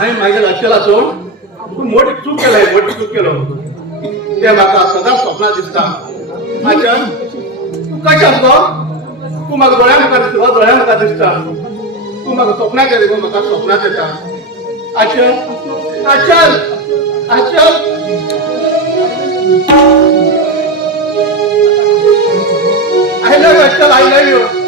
हांवें म्हाज्या लक्षाचो तूं मोठी चूक केलो ते म्हाका सदांच स्वप्नां दिसता आचल तूं कशें आसलो तूं म्हाका दोळ्या मुखार दिसता तूं म्हाका स्वप्नांत येता गो म्हाका स्वप्नांत येता आचल I love you, Achal, I love you.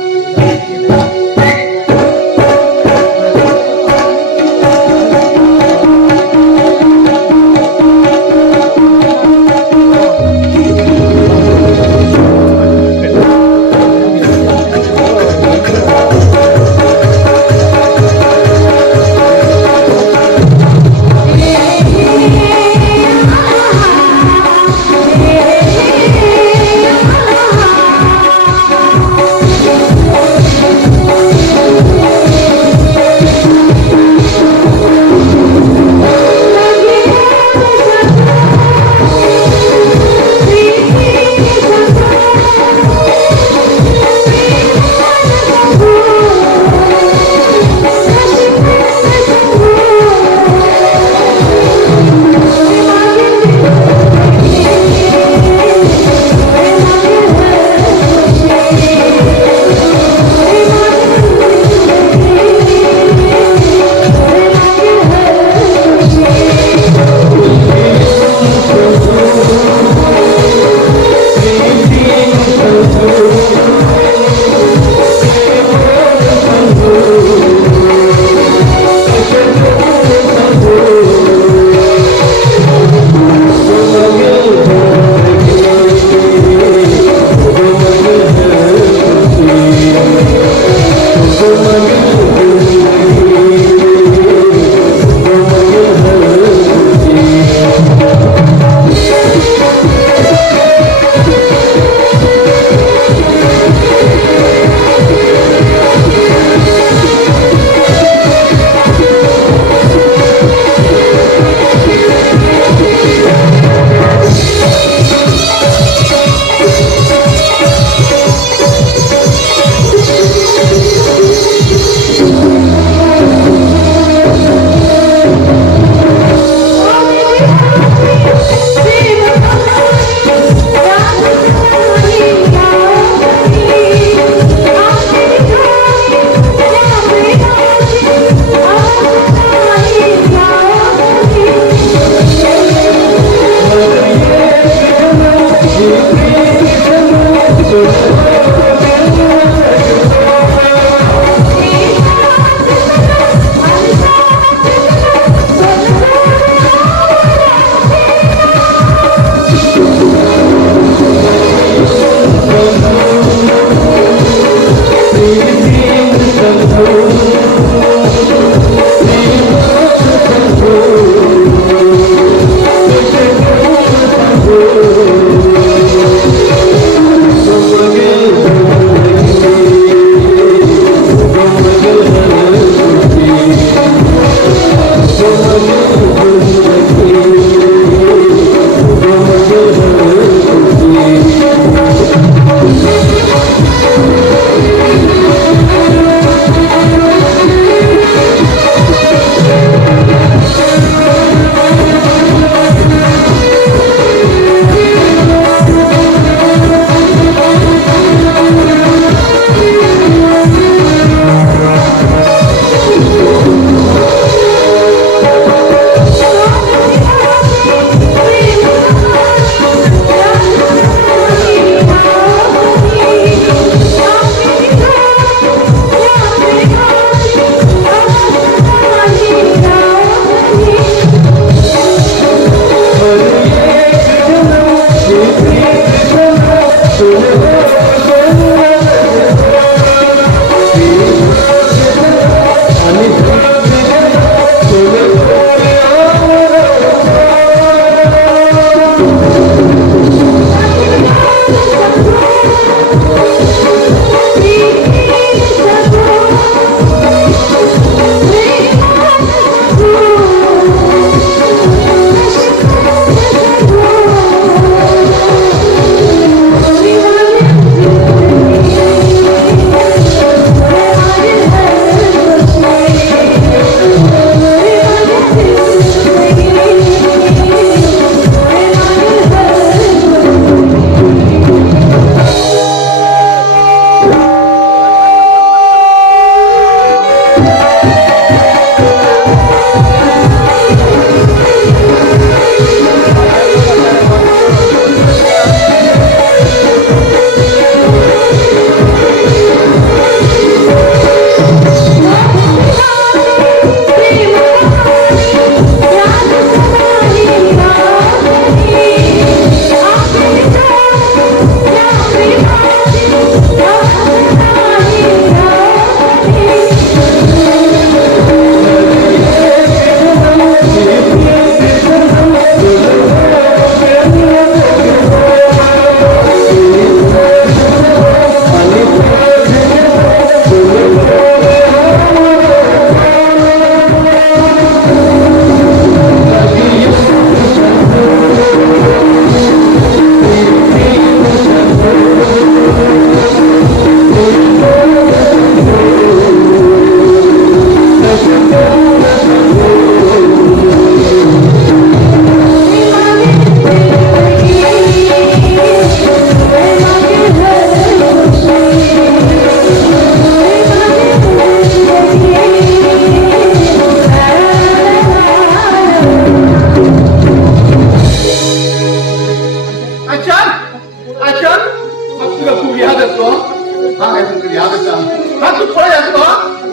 याद येता हा तू पळय येतो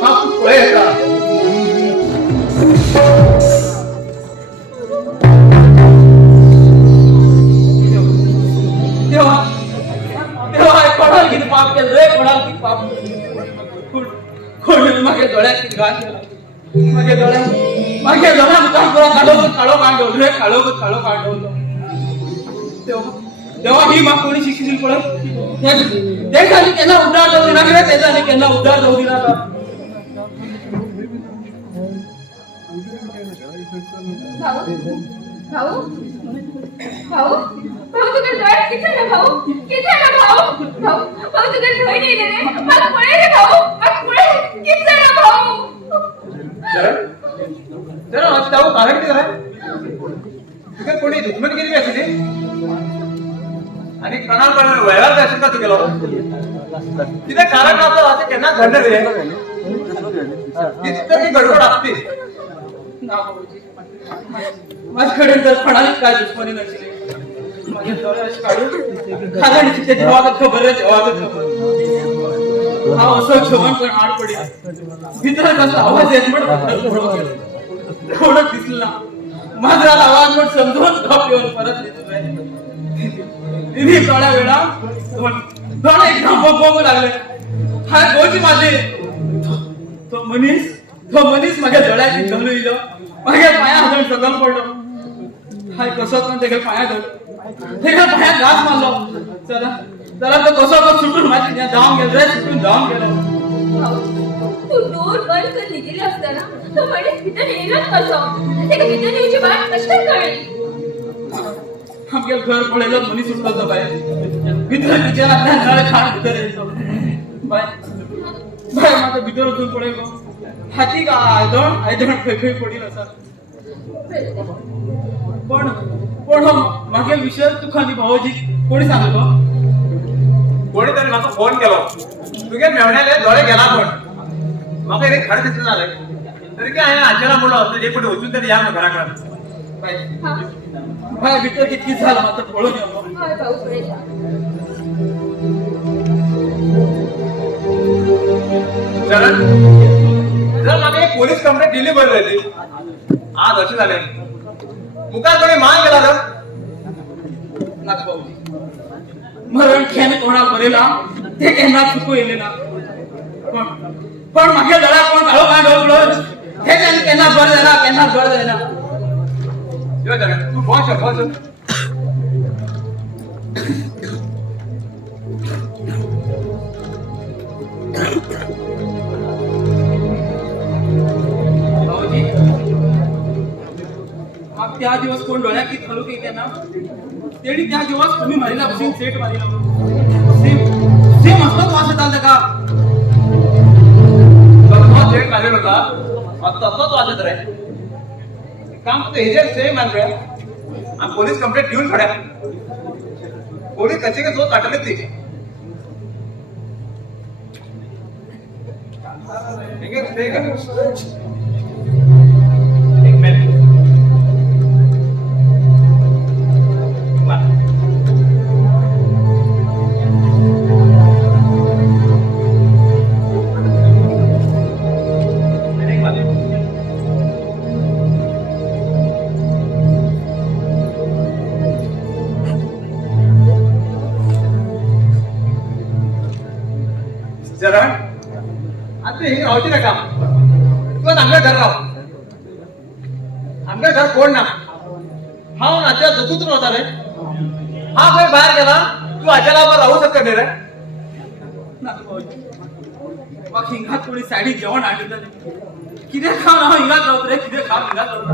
हा तू पळय येता देवा देवा कोणाला किती पाप केलं रे कोणाला किती पाप कोणी मागे डोळ्यात किती घाण केला मागे डोळ्यात काम करा काळो काढवलं रे काळो काढवलं तेव्हा ही माग कोणी शिक्षितील पडत त्यासाठी त्यांना उद्धार जाऊ दिला रे त्याच्याने त्यांना उद्धार जाऊ दिला भाऊ भाऊ भाऊ तुझ्या डोळ्यात किती ना भाऊ किती ना भाऊ भाऊ भाऊ तुझ्या डोळे नाही रे मला पुढे रे भाऊ मला पुढे किती ना भाऊ जरा जाऊ कारण की जरा तुझ्या कोणी दुश्मन केली असेल आणि कणाल वेळावर असेल का तू गेलो तिथे कारण असं असे त्यांना घडलं रे तिथे ती गडबड असते माझ्याकडे जर म्हणाली काय दुश्मनी नसली माझे डोळे असे काढून खाजाडी तिथे जेव्हा खबर आहे तेव्हा खबर हा असं जेवण पण आड पडेल भितर कसा आवाज येत पण थोडं दिसलं ना माझा आवाज पण समजून गप येऊन परत तिने थोड्या वेळा दोन एकदम बघू लागले हा गोची माझे तो मनीस माझ्या डोळ्यात घालू दिलं माझ्या पाया हातून सगळं पडलं हाय कसं पण त्याच्या पाया घालू त्याच्या पाया घास मारलो चला तो कसं सुटून माझी धावून गेलो रे सुटून धावून गेलो तू डोर बंद कर निघाली असताना तो म्हणे तिथे नेलं कसं ते का तिथे नेऊची वाट कशी कळली आमच्या घर पडेल मनी सुटलं होतं बाहेर भीतर तिच्या नळ खाण भीतर यायचं बाय माझं भीतर होतून पडेल हाती का आयदण खै पडेल असा पण मागे विषय तू खाली भावाजी कोणी सांगतो कोणीतरी मला फोन केलो तुगे मेवण्याले डोळे गेला पण म्हाका एक खरं दिसलं झालंय तरी काय आजला मुलं असतं जे कुठे उचलून तरी या मग घराकडे बाय भीतर किती झालं मात्र पळून येऊ हाय भाऊ पुढे जा चरण जर मला एक पोलीस कंप्लेंट दिली बरं राहिली आज अशी झाले मुखात कोणी मान गेला तर नाच भाऊजी मरण खेन कोणा बरेला ते केन्ना चुकू येले ना पण मागे लढा कोण काळो काय ढोकलो हे त्यांनी केन्ना बरं जायना यो चरण तू बस भाऊजी मग त्या दिवस कोण डोळ्यात की खालू की त्यांना तेडी त्या दिवस तुम्ही मारिला बसून सेट मारिला सेम असतं वाचत आलं का सेट मारेल होता आता तसंच वाचत रे काम तर हे जे सेम मानले आणि पोलीस कंप्लेंट घेऊन खड्या पोलीस कसे काय जो काटले ते ठीक आहे एक मिनिट जरा आता हे राहते ना काम तू आमच्या घर राह आमच्या घर कोण ना हा आजच्या दुखूच नव्हता रे हा काही बाहेर गेला तू आजला राहू शकत नाही रे मग हिंगात कोणी साडी जेवण आणलं किती खाव ना हिंगात राहत रे किती खाव हिंगात राहत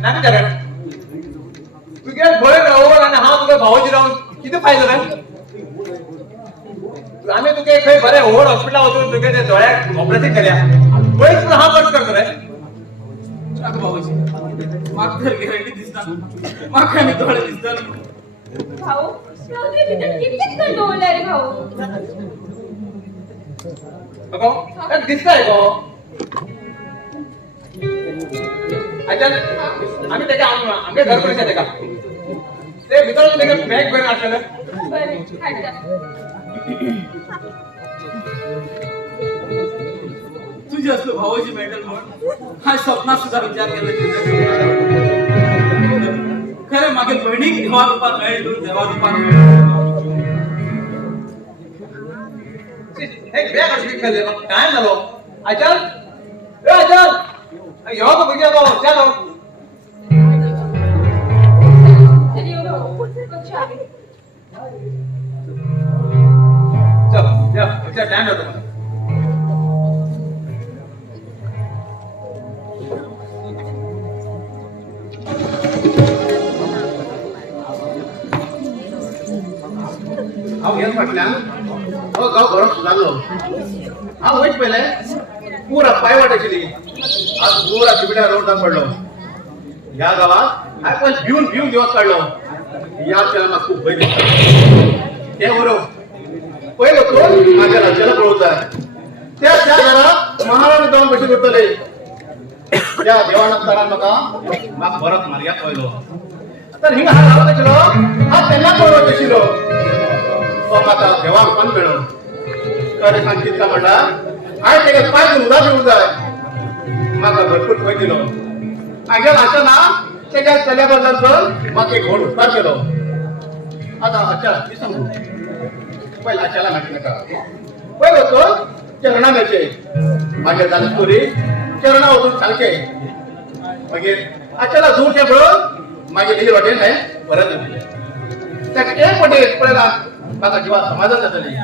नाही जरा तू गेला भोळे राहून आणि हा तुझ्या भावाची राहून किती फायदा रे आम्ही तुके खंय बरे ओव्हर हॉस्पिटल वचून तुके ते डोळ्याक ऑपरेशन केल्या पळय तुला हा बस करतो रे भाऊजी माग तर गॅरंटी दिसतात माग आणि डोळे दिसतात भाऊ तुझ्या भीतर किती कंट्रोल आहे रे भाऊ बघो काय दिसतंय गो अच्छा आम्ही त्याच्या आमच्या घर परिषद आहे का ते मित्रांनो त्याच्या बॅग भरून असलेलं बरं हट तुझी असलो भावाची मेंटल म्हणून हा स्वप्नात सुद्धा विचार केला खरे मागे बहिणीक देवा रूपात मिळेल देवा रूपात काय झालो आचार येवा तो बघिया तो चलो चलिए भाऊ कक्षा आहे चल या अच्छा टाइम होता मला हांव हेच म्हटल्यान हो गांव बरो सुदारलो हांव वयत पयले पुरा पायवाट आशिल्ली आज पुरा चिबड्या रोडार पडलो ह्या गांवात हांवें पयलीं भिवन दिवस काडलो याद केल्यार म्हाका खूब भंय दिसता तें बरोबर पयलो तो म्हाज्या राज्याला पळोवंक जाय त्या घरात महाराणी जावन कशी करतले त्या देवानाथ तारान म्हाका बरोच मार्ग्याक पळयलो तर हिंगा हा रावत आशिल्लो हा तेन्ना पळोवंक आशिल्लो तो म्हाका देवा रूपान मेळ्ळो खरें सांग कितका म्हणल्यार हांवें तेगे पांय धरून उदक दिवंक जाय म्हाका भरपूर भंय दिलो हांगेर आसतना तेच्या चल्या बदलांचो म्हाका एक व्हड उपकार केलो आतां अच्छा ती सांगू पयला आच्याला नाका नाका पयलो तो चरणा मेळचे मागीर जालें स्टोरी चरणा वचून सांगचे मागीर आच्याला दूरचे पळोवन मागीर तेजे वाटेन हांवें परत येतलें ताका एक वाटेन पळयला म्हाका जिवा समाधान जातली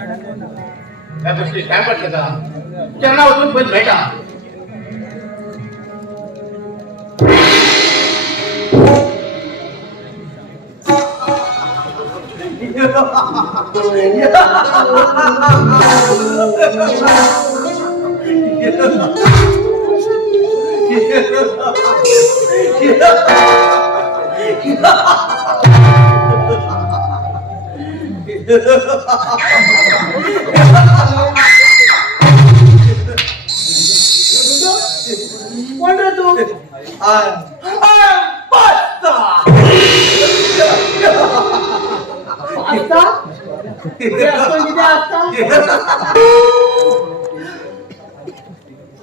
ह्या गोष्टी टायम पडटा चरणा वचून पयलीं मेळटा कोण रे तू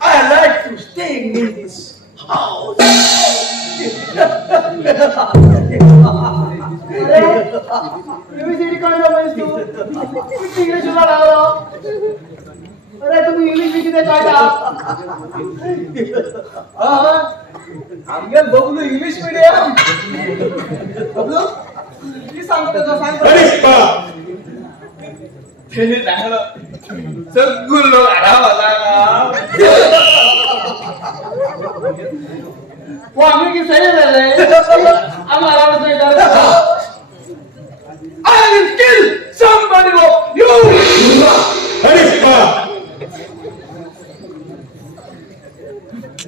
I like to stay in this house. अरे तुम्ही इंग्लिश किती काढा आमगेल बघलो इंग्लिश मीडियम बघलो की सांगतो तो सांग त्याने चांगलं सगळं आढावा वो आम्ही की सही झालंय आम्हाला I will kill somebody of you.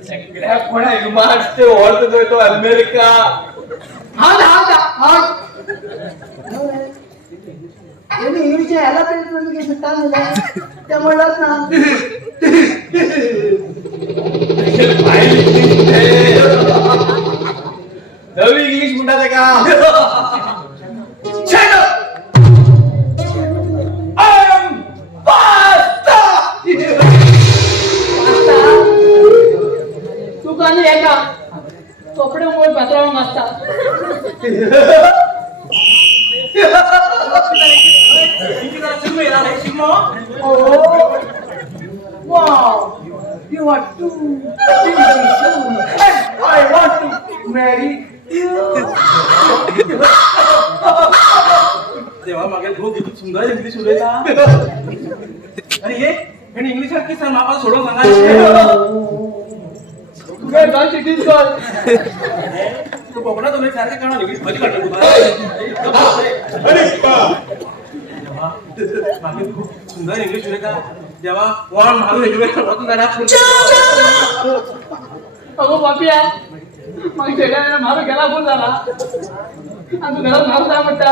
सगळ्या कोणा युमार्स ते ओळखतोय तो अमेरिका इंग्लिश ह्याला त्या म्हणत ना नवी इंग्लिश म्हणतात का Shut up! I am pasta! तू गाणी आहे का कपडे मोड पात्रावर नसतात Wow, you are too beautiful and I want to marry you. तेव्हा मागे भाऊ किती सुंदर इंग्लिश उलयता अरे ये आणि इंग्लिश सारखी सांग मापाला सोडून सांगा तू काय गाल चिठीच कर तू कोकणात तुम्ही सारखे करणार इंग्लिश मध्ये काढतो मागे खूप सुंदर इंग्लिश उलयता जेव्हा वॉन मारून अगो बापिया मग शेड्याने मारू गेला बोल झाला आणि तू घरात मारू जा म्हणता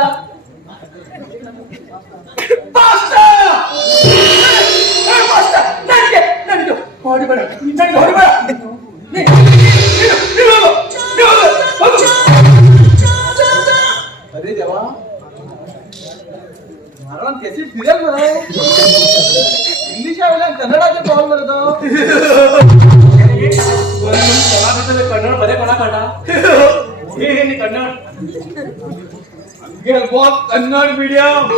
अरे देवा महाराज त्याची फिरत नाही इंग्लिश आहे कन्नडाचे कॉल करतो कन्नड बरे कोणा कळटा हे कन्नड बॉस कन्नड मीडियम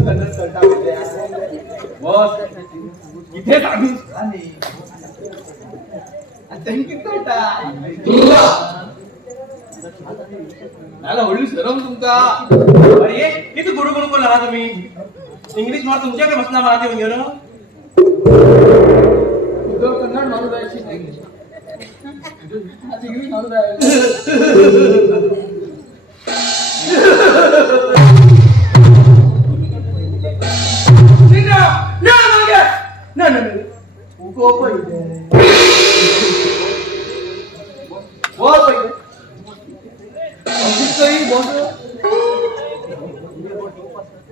कन्नड करता बॉस इथे सांगू मला होळी सरम तुमका अरे किती गुडू गुडू कोण आला तुम्ही इंग्लिश मार तुमच्याकडे बसला मराठी येऊन गेलो तुझं कन्नड माणूस आहे इंग्लिश माणूस आहे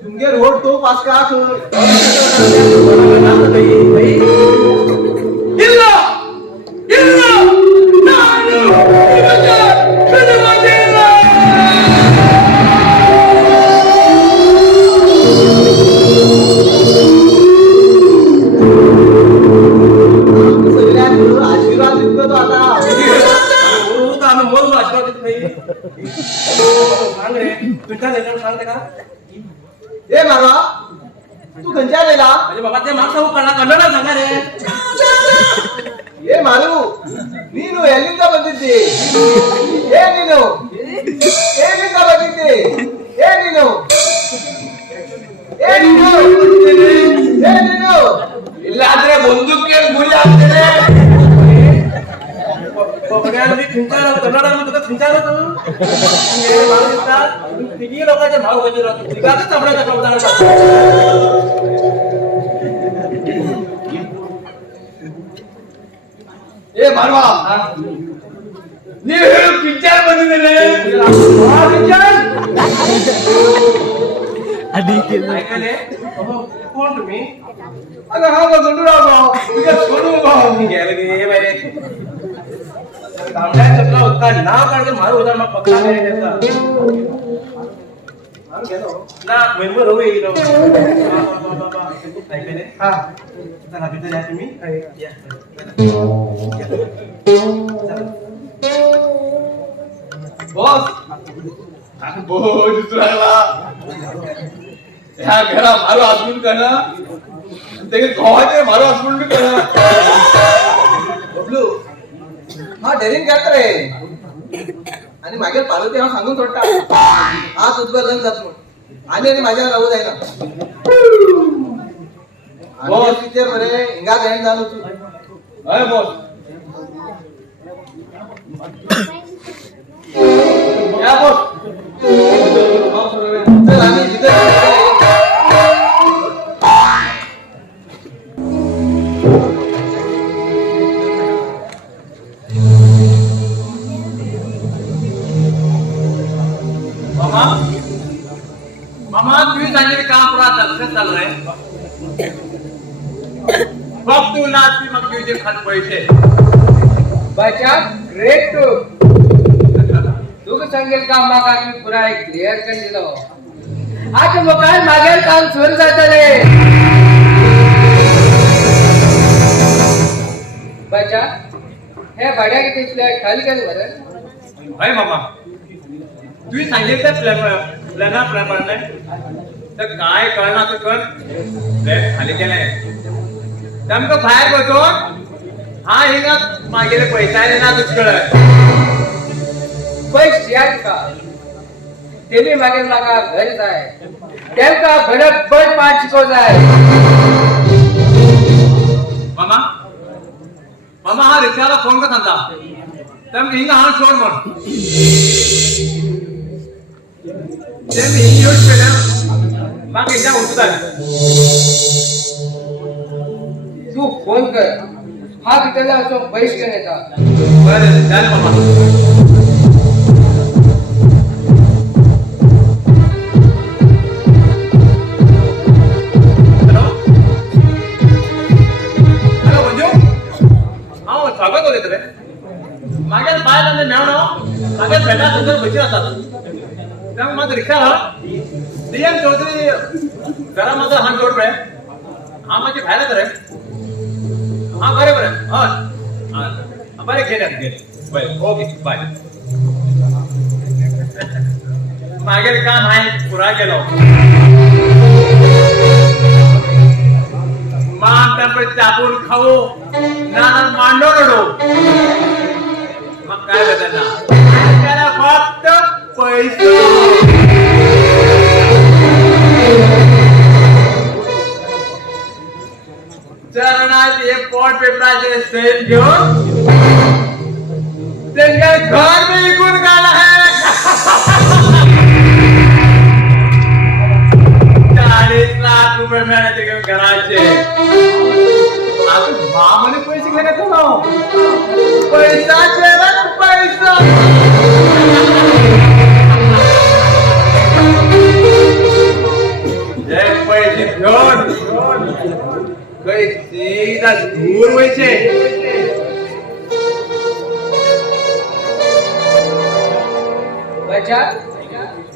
तुमगे रोड तो पास का आशीर्वाद देतो तो आता सांग रे तुझ्या लेटर सांगते का ए मारवा तू खंयच्या आलेला म्हणजे बाबा ते मागचा कळला कन्नड सांगा रे ए मारू ನೀನು ಎಲ್ಲಿಂದ ಬಂದಿದ್ದಿ ಏ ನೀನು ಎಲ್ಲಿಂದ ಬಂದಿದ್ದಿ ಏ ನೀನು ಏ ನೀನು ಏ ನೀನು ಇಲ್ಲಾಂದ್ರೆ ಬಂದೂಕೆ ಗುಳಿ ಆಗ್ತದೆ बघण्याला खिंचायला कन्नडाला तुझं खिंचायला तिघी लोकांचे भाव बजे राहतो तिघाच चपडाचा प्रबोधन ए मारवा ನೀವು ಹೇಳು ಪಿಕ್ಚರ್ ಬಂದಿದ್ದೇನೆ ऐकले कोण तुम्ही अगं हा गंडूराव तुझ्या सोडू गेले गे बारे तांबड्या चपला होता नाव काढते मारू होता मग पक्का नाही त्याचा ना मेंबर हो येईल ऐकले हा चला तिथे जा तुम्ही या बॉस बहुत दुसरा ह्या घरा मारो हसबंड करणं ते गोवाचे मारो हसबंड बी करणं बबलू हा डेरिंग करत रे आणि मागे पार्वती हा सांगून सोडता आज उद्घाटन जात म्हणून आणि माझ्या राहू जाय ना बॉस पिक्चर मध्ये हिंगा जाईन जाणू तू अरे बॉस या बॉस चल आम्ही जिथे मामा मामा तुम्ही सांगितले काम पुरा चालू आहे बघ तू नाच मग तुझे खात पैसे बच्चा ग्रेट तू सांगेल काम मागा मी पुरा एक क्लिअर कर दिलो आज मकान मागेल काम सुरू जातले बच्चा हे भाड्या किती फ्लॅट खाली केलं बरं भाई मामा तुम्ही सांगितलं प्लॅनाप्रमाणे तर काय कळणार तर कर फ्लॅट खाली केलाय नेमकं बाहेर बसो हा हिंगा मागेले पैसा ना दुष्कळ पैसे यात का तेने मागे मागा घर जाय त्यांका भडक बळ पाच शिको जाय मामा मामा हा रिक्षाला फोन का सांगता तर हिंगा हा सोड म्हण ते मी यूज केलं मग एकदा उठतात तू फोन कर हा तिकडला असो पैसे घेऊन येता बरं चाल मामा स्वागत होते रे मागे बाय त्यांना नाव मागे भेटा सुंदर बची असतात त्यामुळे मग माझं रिक्षा डीएम चौधरी जरा माझा हात जोड रे हा माझी बाहेरच रे हा बरे हा बरे गेले बरे ओके बाय मागे काम आहे पुरा गेलो मान त्यामुळे चापून खाऊ नाना मांडो रडो मग काय बदलणार त्याला फक्त पैसे चरणात एक पोट पेपराचे सेल घेऊन त्यांच्या घर में विकून काढला है 40 लाख रुपये मिळाले ते घराचे आता मामाने पैसे घेण्यात पैसाचे पैसा जे पैसे घेऊन काही सीधा दूर व्हायचे बच्चा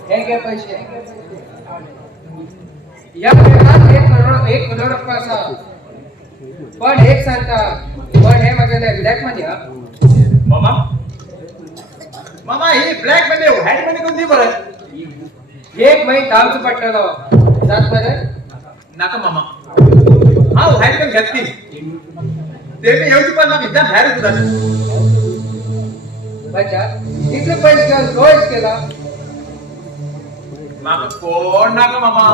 हे घे पैसे या पेपरात 1 करोड रुपये असा पण एक सांगता पण हे माझ्या ब्लॅक मध्ये मामा मामा ही ब्लॅक मध्ये व्हाईट मध्ये कोणती बरं एक महिने दामचं पटलं जात बरं नका मामा हा व्हाईट पण घेतली ते मी एवढी पण ना विद्या बाहेर सुद्धा बच्चा इथले पैसे घाल रोज केला माका कोण नका मामा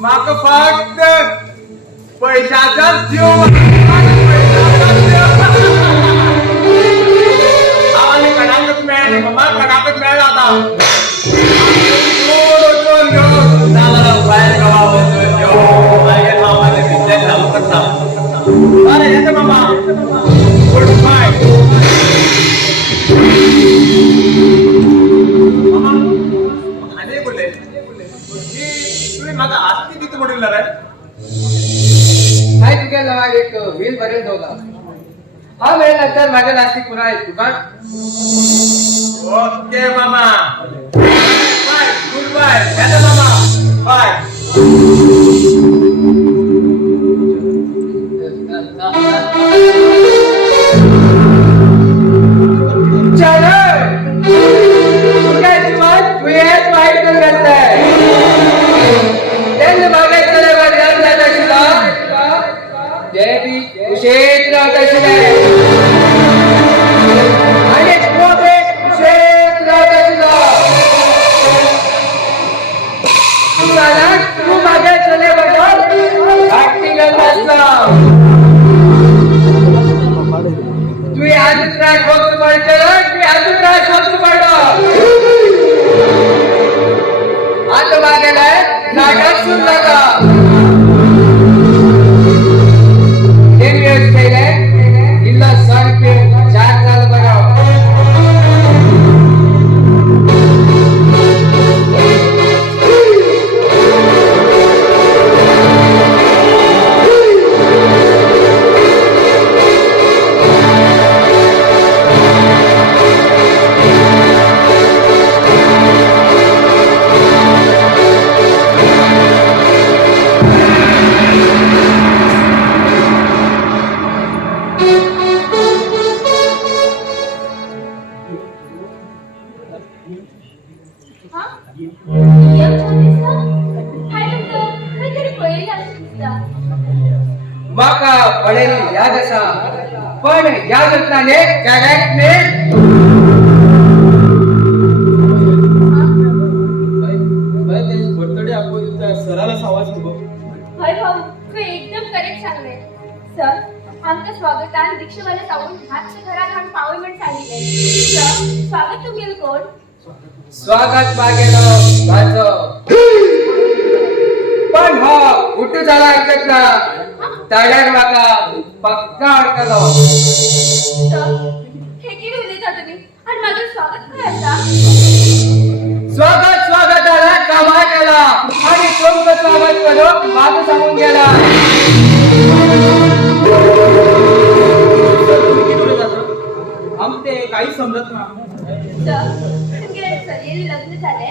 माका फक्त पैशाचा जीव आम्हाला कडाकच मिळाले मामा कडाकच मिळाला आता अरे येते मामा गुड बाय मामा आणि बोलले तुम्ही माझा आस्ती किती मोठी रे काय तुझ्या नावात एक व्हील भरेल ठेवला हा वेळेनंतर माझ्या नाशिक पुन्हा आहे दुकान ओके मामा बाय गुड बाय येते मामा बाय चलो तुझ्या जीवन तू हेच वाईट करत आहे त्यांनी बघायचं नाही बघायला जात असेल ते बी कुशेत राहत असेल आणि तो बी कुशेत राहत असेल तू माझ्या चलेबद्दल ऍक्टिंग नसला तू अजून त्रास होत पडतो तू अजून त्रास होत पडतो आता मागेला नाटक सुरू झालं हे मिळत केलंय इल्ला सारखे चार झालं बघा हा? एवढं छान दिसतं? काय म्हणतो? काहीतरी पळेल असं दिसतं. माका पडेल याद असा पण या जत्राने कॅरेक्टने होय भाऊ, तू एकदम करेक्ट सांगले. सर, आमचं स्वागतान रिक्षेवाला जाऊन हातच्या घरात आणि पावलमेंट सांगितले. सर, स्वागत तुम्ही कोण? स्वागत मागेलो माझं पण हा कुठे झाला ऐकत ना ताड्यार माका पक्का अडकलो सर, हे की बोलता तुम्ही आणि माझं स्वागत काय असा? स्वागत स्वागताला कामा केला आणि तुमचं स्वागत करून माझं सांगून गेला आम ते काही समजत ना सर, तुमचे आणि सलील लग्न झाले.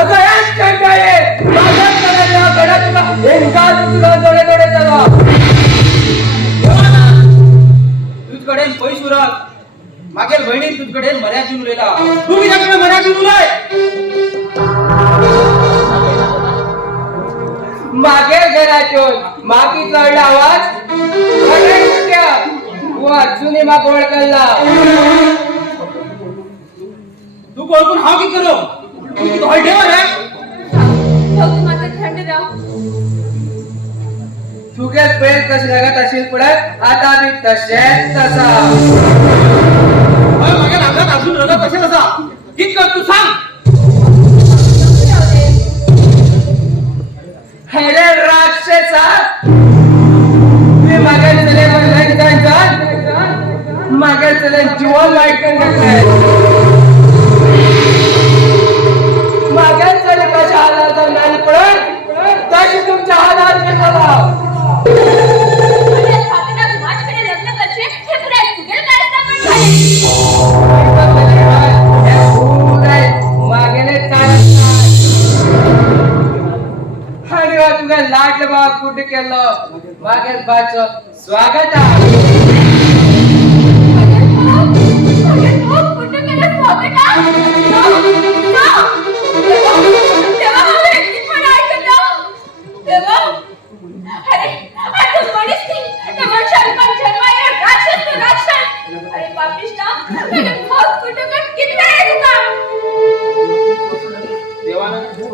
अगं एक कंटाळे माझ्या करायला गडा तुला एका तुला डोळे डोळे झाला तुझकडे पैसे उरत मागेल बहिणी तुझकडे मर्यादून उरलेला तू तुझ्याकडे मर्यादून उरलाय. मागे घरातून मागीचा आवाज अजूनही माग ओळखला तू कोण हा की करो तू हॉल ठेवा रे. भाऊ तू मात्र थंड राह. तुझ्याच पेल कशी लागत असेल पुढे आता मी तसेच तसा माझ्या नाकात अजून रडत असेल असा कित कर तू सांग. अरे राक्षसा मी मागे चले मागे चले जीवन वाईट घेतलंय मागे चले कशा हालाचा नाही पडत तशी तुमच्या हालात झाला. माझ्या भावाला माझ्याकडे लग्न करशील हे पुढे तुझे काय मागेले तुझ्या लाटलं बाबा कुठे केलं मागे बाच स्वागत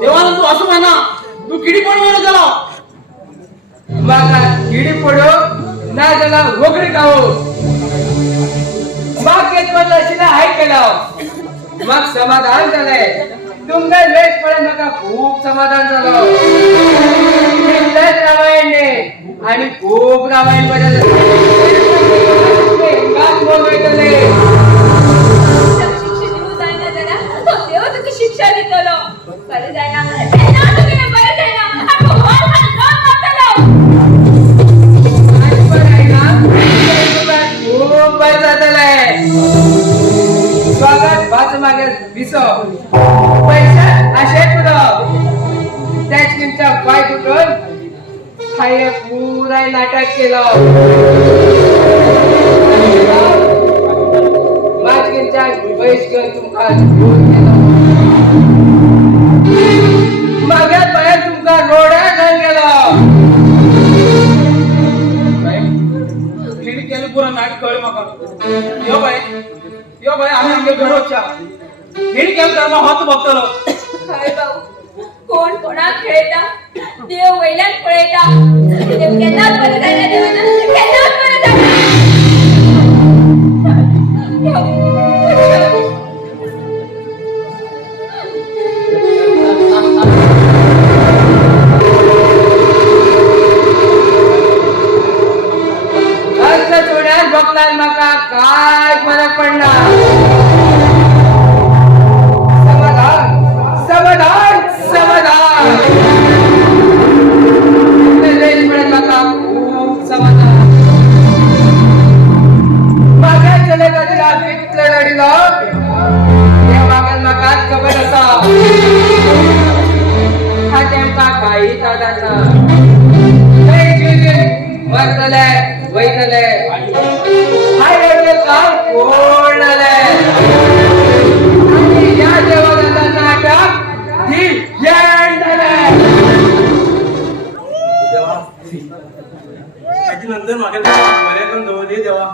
देवानं तू असं म्हणा तू किडी पण म्हणत झाला मागा किडी पडो ना त्याला वगैरे खाओ मग येत पण हाय केलं मग समाधान झालंय तुमच्या वेळ पडे मग खूप समाधान झालं रामायणने आणि खूप रामायण बदल शिक्षा दिलं बरं जायना स्वागत भाच मागे विसो पैसा असे पुढं त्याच तुमच्या पाय तुटून हाय पुरा नाटक केलं माझ्या पैसे तुमका मागे पाय तुमका रोड्या घाल गेला किडी केलं पुरा नाटक कळ मका यो बाई आम्ही आमच्या घरोच्या किडी केलं तर मग हात बघतलो. हाय भाऊ कोण कोणा खेळता देव वैलान पळयता देव केन्ना बरं जायना देवाना केन्ना बरं जायना. बघणार मका काय फरक पडला समाधान समाधान समाधान मका खूप समाधान मागे चले कधीला पित्र लढिलो या मागल मका खबर असा हा त्यांचा काही साधारणा वर्तले वैतले हाय काम कोणले आणि या देवाचा नाटक ही येंडले देवा त्याच्यानंतर मागे बरे करून दे देवा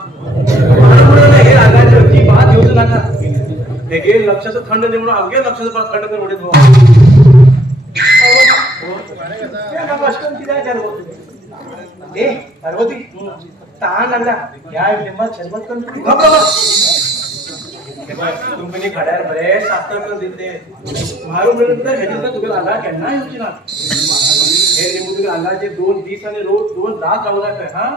हे रागाची होती बात येऊ नका हे गे लक्षाचं थंड दे म्हणून अवघे लक्षाचं परत थंड करून उडे पार्वती तहान लागला या लिंबात शरबत करून तुम्ही घड्याळ बरे साखर करून दिले मारून नंतर ह्याच्यात तुला आला केन्ना येऊची ना हे लिंबू तुला आलाचे 2 दिस आणि रोज 2 लाख लावला हा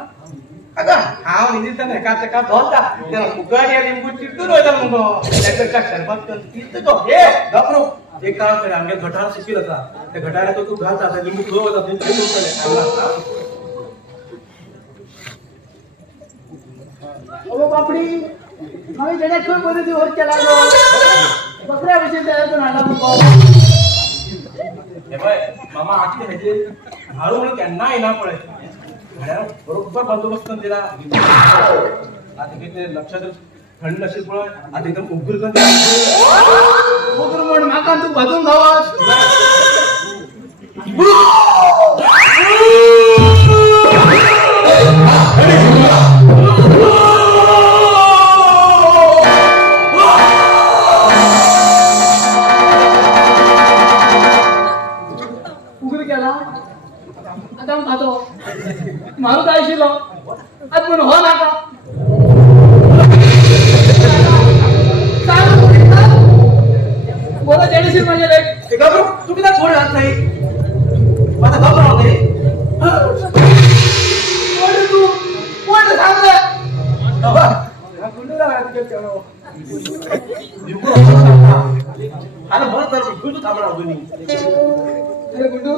अगं हा म्हणजे तर एका एका धोता त्याला फुकट या लिंबू चिरतून होता मग त्याचं का शरबत करून पितो तो हे गपरो एक काम कर आमच्या गटार शिकल असा त्या गटारा तो तू घात आता लिंबू ठेव होता ते चिरतून ओ बापडी नवी जण्यात खूप बरे दिवस केला बकऱ्या विषयी त्यातून आणला हे बघ मामा आखी ह्याचे झाडू म्हणून त्यांना येणार पडायचं बरोबर बंदोबस्त दिला आता किती लक्षात थंड असेल पण आता एकदम उग्र म्हणून माका तू भाजून खावास उघड केला आता खातो मारू काय शिलो आज पण हो नाका बोला देणीशील म्हणजे लेक तुम्ही ना थोडे हात नाही आता घाबरू नाही कोण तू कोण सांगलं अरे बरं तर बिलकुल थांबणार तुम्ही अरे गुड्डू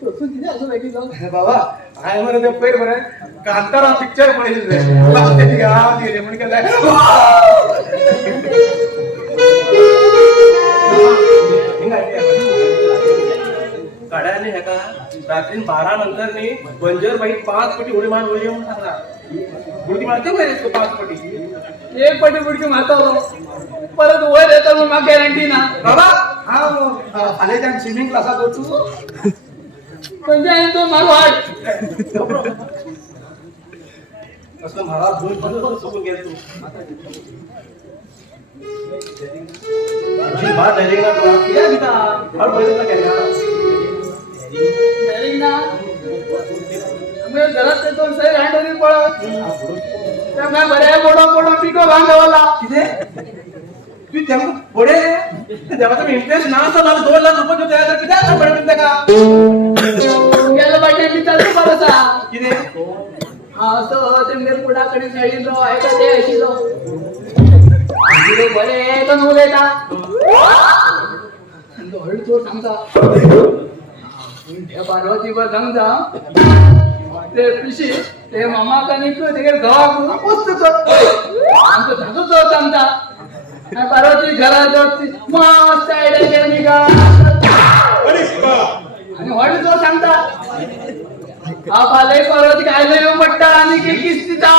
सोसून किती असं नाही की जाऊ बाबा आहे म्हणून ते पैर बरं कांतारा पिक्चर पडेल गावात गेले म्हणून काय गाड्याने हे का रात्री 12 नंतर मी बंजर बाई 5 पटी उडी मारून उडी म्हणून सांगणार उडी मारतो का रे तो 5 पटी एक पटी बुडकी मारतो परत वर येतो मग मग गॅरंटी ना बाबा हा आले त्या स्विमिंग क्लासात होतो म्हणजे तो मारू हाड असं महाराज दोन पण सोडून गेलो तुझी बात डायरेक्ट ना किती बिता हर बजेट ना केला डायरेक्ट ना आम्ही घरात ते दोन साईड हँडवरी पळत त्या काय बऱ्या मोडो पिको भांगवाला किती तू तेव्हा पुढे तेव्हा तुम्ही इंटरेस्ट ना असं मला 2 लाख रुपये देता किती आता पडत का गेलं पाहिजे मी चालतो बरसा किती हा असं ते मेर पुढाकडे साईडलो आहे का ते अशिलो बरे पण उलेता हळू तो सांगता पार्वतीवर सांगता ते पिशी ते मामा का निघतो ते गवा पोचतो आमचं झाडूच सांगता पार्वती घरात मस्त आयडिया निघा आणि हळू तो सांगता हा पाले पार्वती काय येऊ पट्टा आणि की किस्तीचा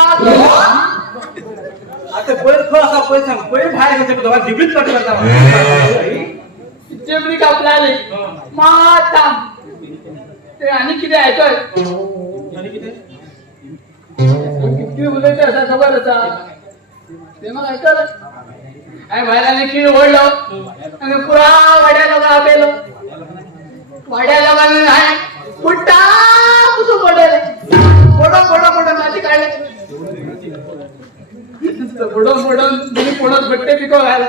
आता पहिले खो असा पहिले सांग पहिले बाहेर घेते तेव्हा डिब्रीत कट करता चिमणी कापलाले माता ते आणि किती ऐकय आणि किती किती बोलायचं असा खबर होता ते मला ऐकलं आणि बाहेराने किळ ओढलो आणि पुरा वाड्या लोका आपेलो वाड्या लोकांनी नाही पुट्टा पुसू पडेल फोडो माझी काढले फोडून तुम्ही फोडत भट्टे पिको घाला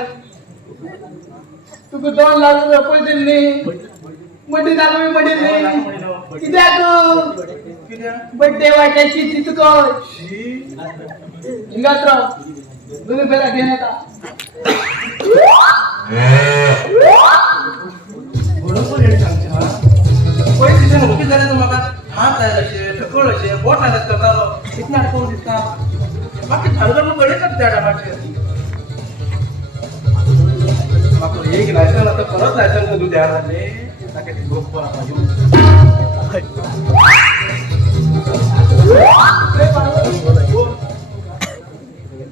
तुका 2 लाख रुपये दिल्ली मडी दाखवी मडी कित्याक बड्डे वाट्याची ती तुका हिंगात राव दोन्ही पेला घेऊन येता बरोबर हे सांगता पहिले तिथे नोकरी झाले तर मला हात लायला ठकळ असे बोट लायला करता किती अडकवून दिसता बाकी झाडूला बडे करते त्या डाबाचे आपण एक लायसन आता परत लायसन करू द्या झाले ताके ते ग्रुप वर आपण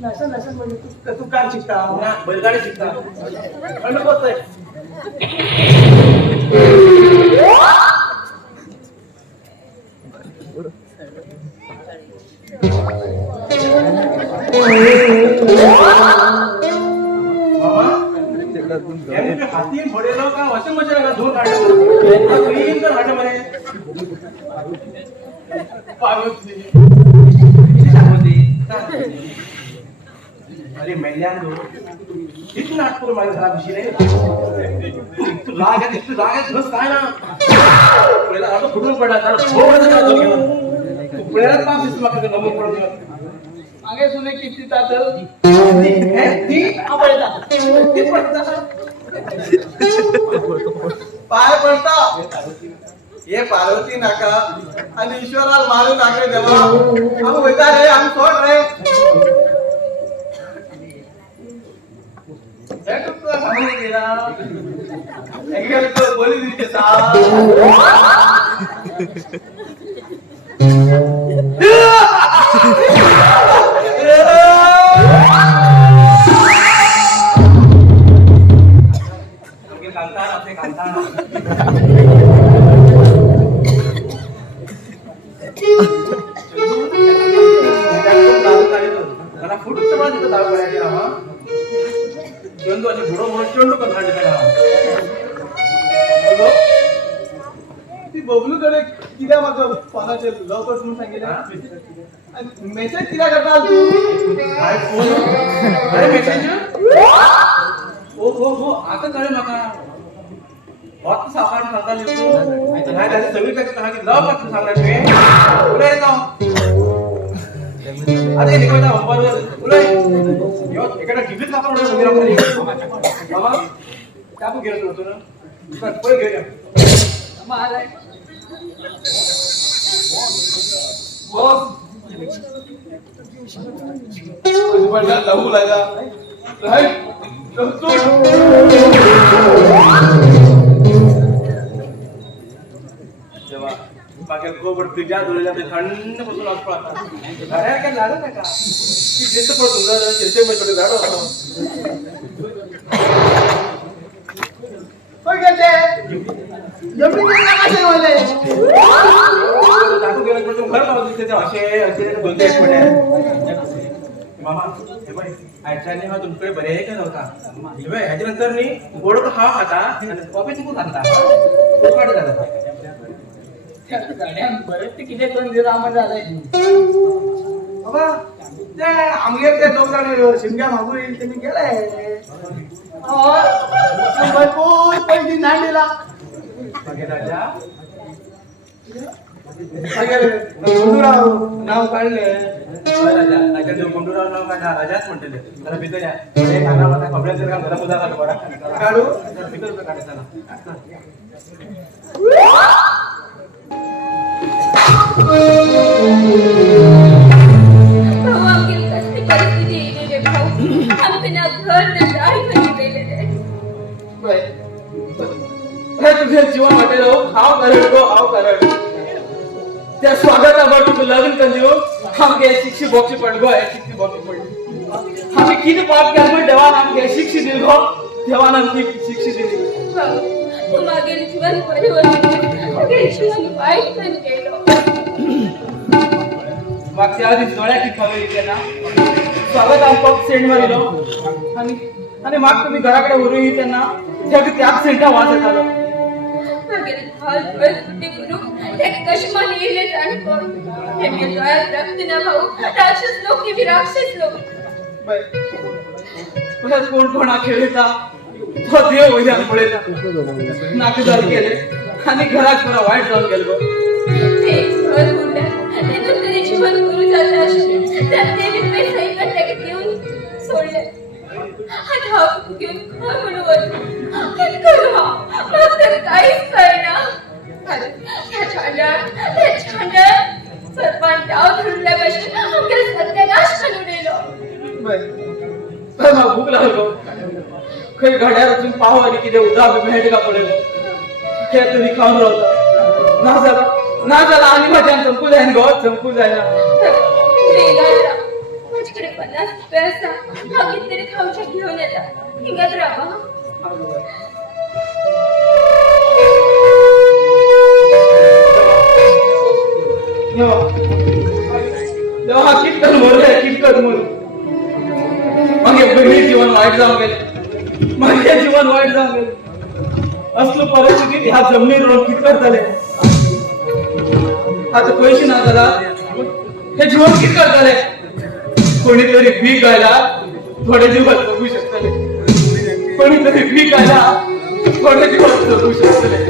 लसन म्हणजे तू काय शिकता बैलगाडी शिकता अनुभव आहे हाती फोडेलो का वॉशिंग मशीन का धुवून काढलं क्लीन कर हाटे मध्ये अरे महिलांनो किती नाटक माझ्या घरात विषय तू राग आहे बस काय ना पुढेला आता फुटून पडला त्याला थोडं जातो घेऊन तू पुढेला पास दिसतो मागे नमूद पडतो मागे सुने किती तात ती आपळता ती पडता पाय पडता ये पार्वती नाका आणि ईश्वराला मारू नाके देवा हम वैदा रे हम सोड रे तुला सांगून गेला एकेकाला तो बोली दिली ती बबलूकडे कित्या म्हाका फोनाचेर लव कर म्हणून सांगितलें मेसेज कित्याक करता तू अरे मेसेज हो आता कळलं म्हाका होत सावकाश सांगताली तू नाही त्याची सगळी काय सांगितलं लव करता सांगणार तुवें उलय येतो अरे निकळता मोबाईलवर उलय यो एखादा टीव्हीत वापरून वगैरे मामा टाकू गेलो होतो ना पळ घेऊया बॉस पडला लहू लागा राईट जेव्हा मागे गोबर तुझ्या डोळ्याला ते थंड बसून असतो आता अरे काय लागत आहे का ती शिस्त पडतो जर शिरते मध्ये झाड असतो टाकू गेलं तर घर पाहतो तिथे असे असे बोलते मामा हे बाई आयच्याने हा तुमच्याकडे बरे आहे का नव्हता हे बाई ह्याच्यानंतर मी गोड खावा खाता आणि कॉफी चुकून खाता काढ झाला बरेच ते किती करून दिलं आम्हाला झालंय बाबा ते आमगेर ते दोन जण शिमग्या मागून येईल त्यांनी गेलाय पहिली नाही दिला राजा गुंडूराव नाव काढले राजा जो गुंडूराव नाव काढला राजाच म्हणते जरा भीतर या कपड्याचं काम जरा मुदा बरा काढू भीतर काढायचा ना भाऊ आमची कसली परिस्थिती येईल रे भाऊ आमचे ना घर ना जाळी बनिवलेले रे हे तुझे जीवन वाटेल हाव करड गो हाव करड त्या स्वागतावर तू लग्न कर लियो आमगे शिक्षी बॉक्सी पड गो शिक्षी बॉक्सी पडली आम्ही किती पाप केलं देवान आमगे शिक्षी दिल गो देवान आमची शिक्षी दिली भाऊ तू मागील जीवन परिवर्तन मागील जीवन वाईट पण केलं मागच्या आधी डोळ्या की खावे येते ना स्वागत आम पप सेंड मारिलो आणि माग तुम्ही घराकडे उरू येते ना त्याच सेंटा वाजत आलो मागील हाल डोळे फुटे करू ते कशमान येले जाण कोण हे मी डोळ्यात रक्त ना भाऊ राक्षस लोक की राक्षस लोक तुला कोण कोणा खेळता तो देव वैद्या पळेता नाकेदार केले आणि घरात थोडा वाईट जाऊन गेलो ते घर उडल्या तिथून तरी जीवन गुरु झालं असेल त्यात ते मी सैकत लगेच घेऊन सोडले आणि हा घेऊन काय म्हणून कित करू हा मग तर काहीच कळना त्या छांड्या सर्वांत डाव धरल्यापासून आमच्या सत्यानाश करून दिलो मला भूक लागलो काही घड्याळ अजून पाहू आणि किती उदा भेट का पडेल हे तुम्ही खाऊन राहता ना झाला आणि माझ्या चंपू जाईन गो चंपू जायला माझ्याकडे 50 पैसा हा कितीतरी खाऊच्या घेऊन येतात हिंगत राहा तेव्हा कितकन मोरले कितकन मोर मागे बहिणी जीवन वाईट जाऊन गेले माझे जीवन वाईट जाऊन गेले असलो परिस्थितीत ह्या जमिनीवर कितकत झाले आता पैसे ना झाला हे जीवन कितकत झाले कोणीतरी भीक गायला थोडे दिवस जगू शकतले कोणीतरी भीक गायला थोडे दिवस जगू शकतले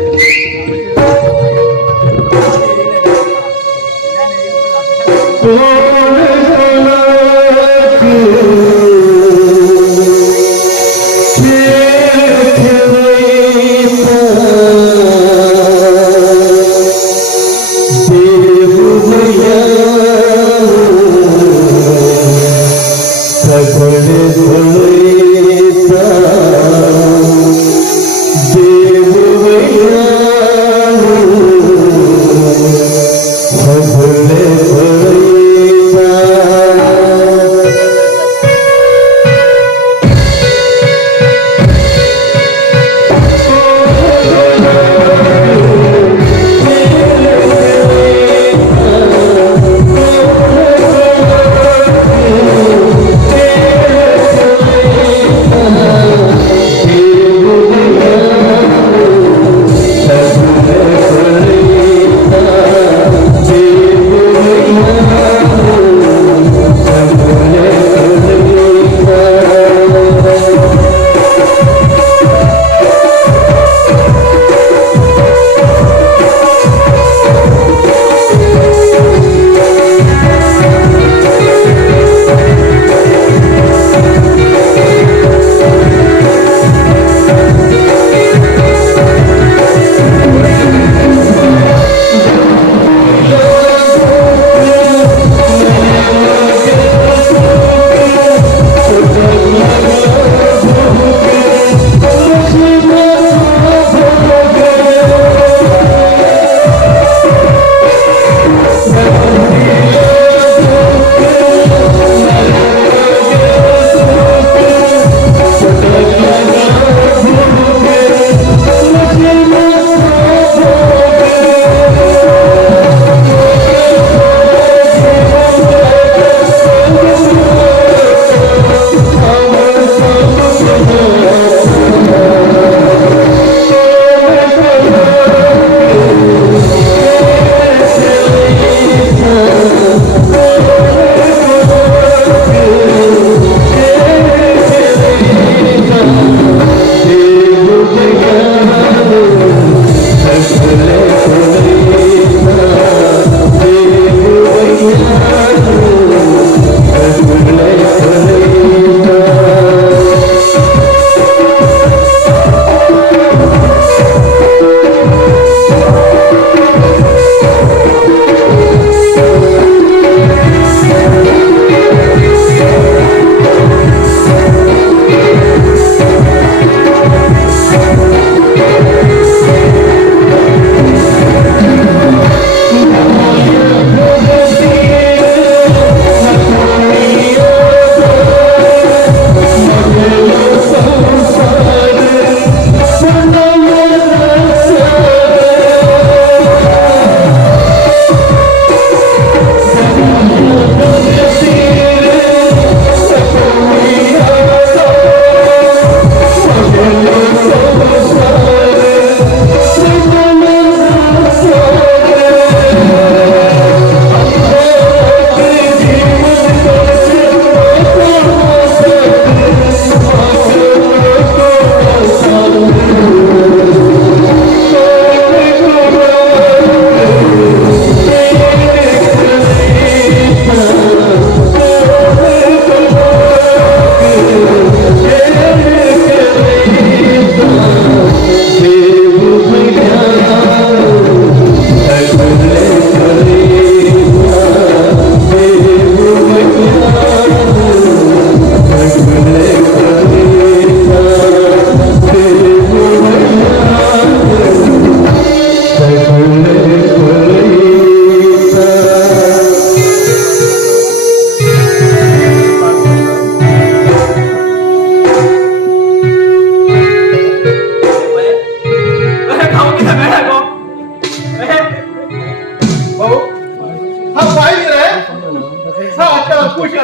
सगळे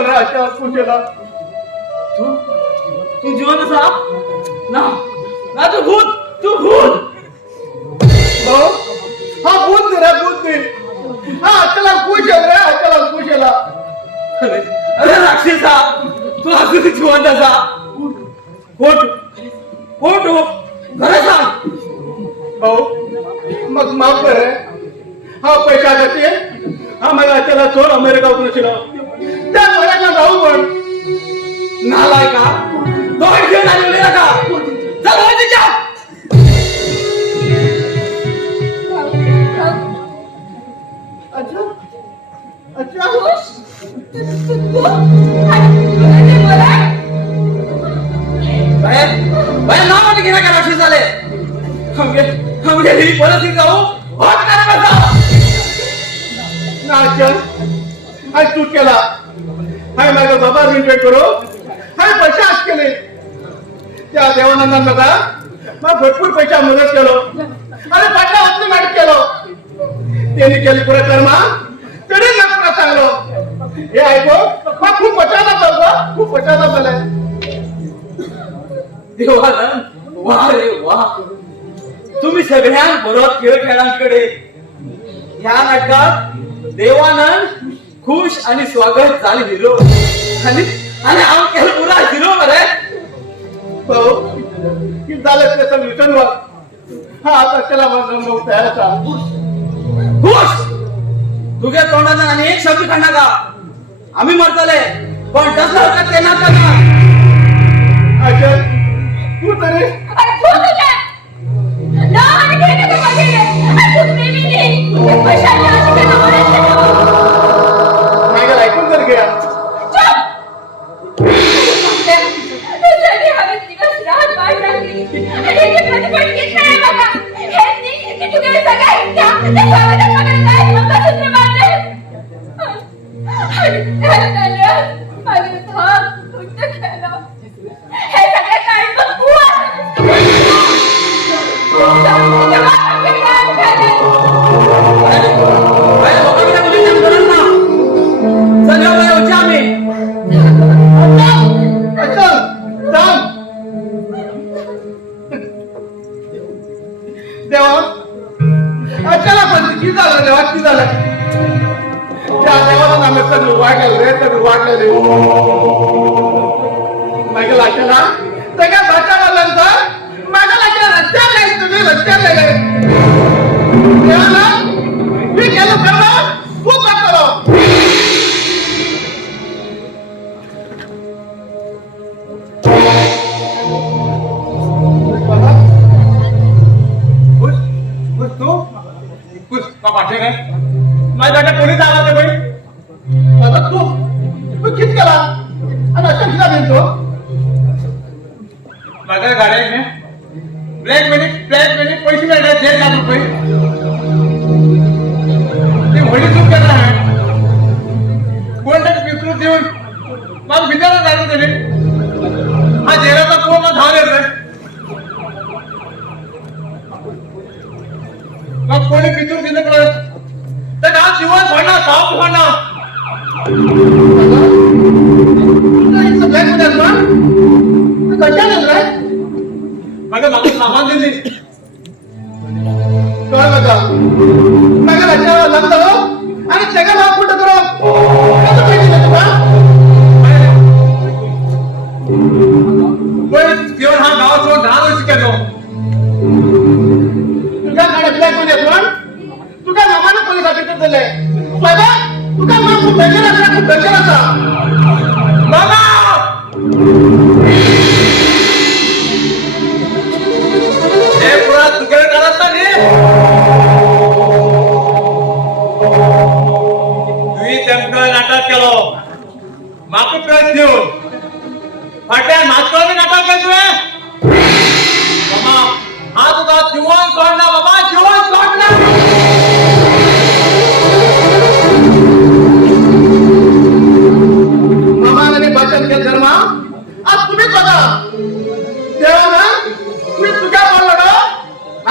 रे अशा खुश केला तू तू जिवंत असा ना ना तू भूत भाऊ हा भूत रे भूत नाही हा अचला खुश आहे रे अचला खुश केला अरे राक्षसा तू अजून जिवंत असा कोट खरं सांग भाऊ मग माफ कर रे हा पैसा जाते हा मला अचला सोड अमेरिका उतरू शिला त्या मराठा भाऊ पण नालाय का तो घेऊन आलेले का चल हो तिच्या अच्छा अच्छा खुश तू आणि मला बाहेर नाव घेण्या का राक्षस झाले हमगे ही परिस्थिती जाऊ होत करा बसा ना चल हाय चूक केला हाय माझा बाबा रिपेट करू हाय पैसे आज केले त्या देवानंदान बघा मग भरपूर पैसा मदत केलो अरे पाटला आपली मॅट केलो त्यांनी केले पुरे कर्मा तरी नका सांगलो हे ऐको मग खूप पचाना झालं खूप पचाना झालंय देवानंद वा रे वा तुम्ही सगळ्यां बरोबर खेळ खेळांकडे ह्या नाटकात देवानंद खुश आणि स्वागत झाले हिरो आणि आम केलं पुरा हिरो बरे भाऊ की झालं त्याचं विचन हा आता चला मग तयार असा खुश तुझ्या तोंडानं आणि एक शब्द काढणार का आम्ही मरतले पण तसं हरकत ते ना करणार अच्छा तू तरी अरे तू तुझ्या ना आणि घेणे का बघितले तू प्रेमी नाही तू पैशाने आणि का नवऱ्याचे नाही ऐकून तर घ्या तुझ्याने हवे दिवस रात वाट लागली आणि हे प्रतिपट नाही बघा हे नाही की तुझे सगळ्या इच्छा ते स्वागत पकडत नाही मंगळसूत्र बांधले आणि त्याला माझे धाक उच्च केला हे सगळे काय अच्छा थांब देवा अचानक पण किती झालं देवा किती झालं त्या देवाला आम्ही सगळं वाढलेलं रे सगळं वाढलेले माझ्या लाशाला सगळ्या भाषावाल्यांचं माझ्या लाशाला रस्त्याला नाही तुम्ही रस्त्याला नाही देवाला मी गेलो करणार खूप वाटतो माझ्या पोलीस आला ते बाई आता तू किती केला आणि अशा किती म्हणतो माझ्या गाड्या ब्लॅक मध्ये पैसे मिळतात 1.5 लाख रुपये ते होळी चूक करणार आहे कोणतरी विकृत देऊन मग विचारला जाणून दिले हा जेराचा पोळ मग धाव येतोय मग कोणी पितूर दिलं कळत तर गाव जीवन सोडणार साप सोडणार माझं माझं सामान दिली कळ बघा माझ्या लक्षाला लग्न आणि सगळं नाव कुठं करू कसं पाहिजे तुला घेऊन हा गाव सोडून 10 वर्ष केलो तुझ्या गाड्या ब्लॅक मध्ये पण तुझ्या नावानं पोलीस ऑफिसर दिलंय बाबा तुझा नाव खूप बेकार असा बाबा हे पुरा तुकडे करत नाही तुम्ही त्यांचं नाटक केलं मागं प्रयत्न देऊन फाट्या नाचवाने नाटक केलतोय बाबा हा तुझा जीवन सोडला बाबा जीवन सोडला मामाने भाषण केलं धर्मा आज तुम्हीच बघा तेव्हा ना मी तुझ्या बोललो ना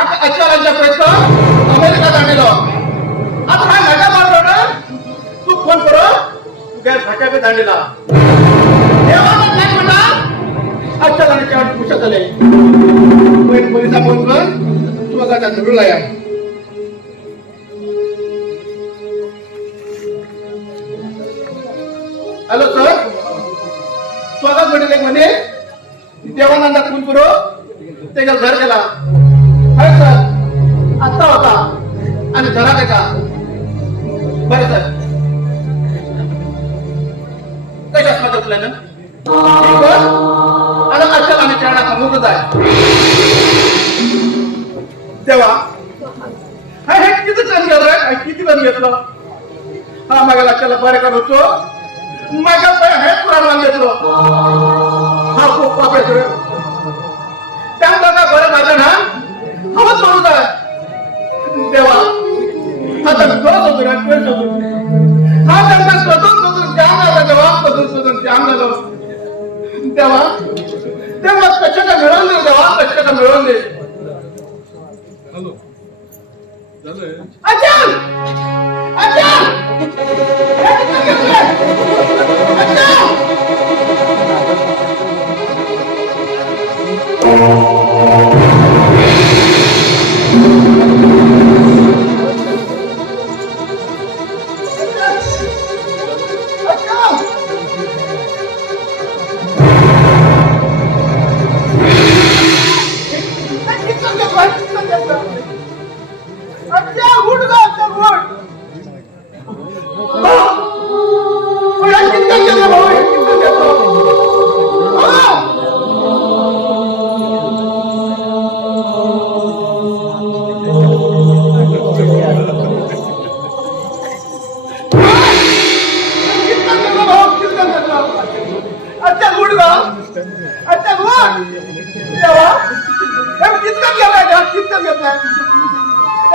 आता अचारांच्या प्रश्न अमेरिका जाणेलो आता हा नका बोललो ना तू फोन करो तुझ्या पेपे दांडीला देवाला काय म्हणा अच्छा जाण्याच्या पुषत आले पोलिसा फोन कर तुला का धरूला या हॅलो सर स्वागत म्हणजे म्हणे देवानंदा खून करो ते घर गेला काय सर आत्ता होता आणि घरात आहे का बरं सर कशात मदत ना आता अशा आणि चरणाचा मुकच आहे तेव्हा हे किती जण घेतलं किती जण घेतलं हा मागे लक्षाला बरे का होतो मागा हे पुराण घेतलो हा खूप पापे त्या बघा बरं माझं ना हवंच म्हणून आहे तेव्हा आता करत होतो ना करत होतो हा त्यांना शोधून जाम झाला तेव्हा शोधून जाम झालं तेव्हा तेव्हा कशाला मिळवून दे तेव्हा कशाला मिळवून दे अच्छा अच्छा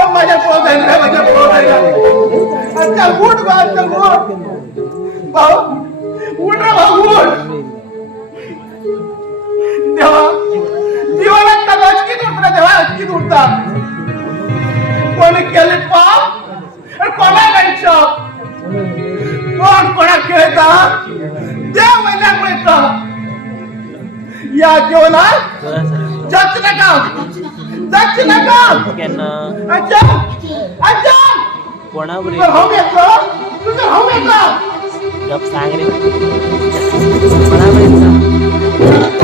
माझ्या पोत आहे माझ्या पोत आहे अच्छा उठ बा अच्छा उठ भाऊ उठ रे भाऊ उठ देवा जीवनात तर अचकीत उठला देवा अचकीत उठतात कोणी केले पाप आणि कोणा नाही शॉप कोण कोणा खेळतात देव महिन्यात मिळतात या जीवनात जच नका जच नका अच्छा अच्छा कोणावर तुझं हो घेतलं तुझं हो घेतलं गप सांग रे कोणावर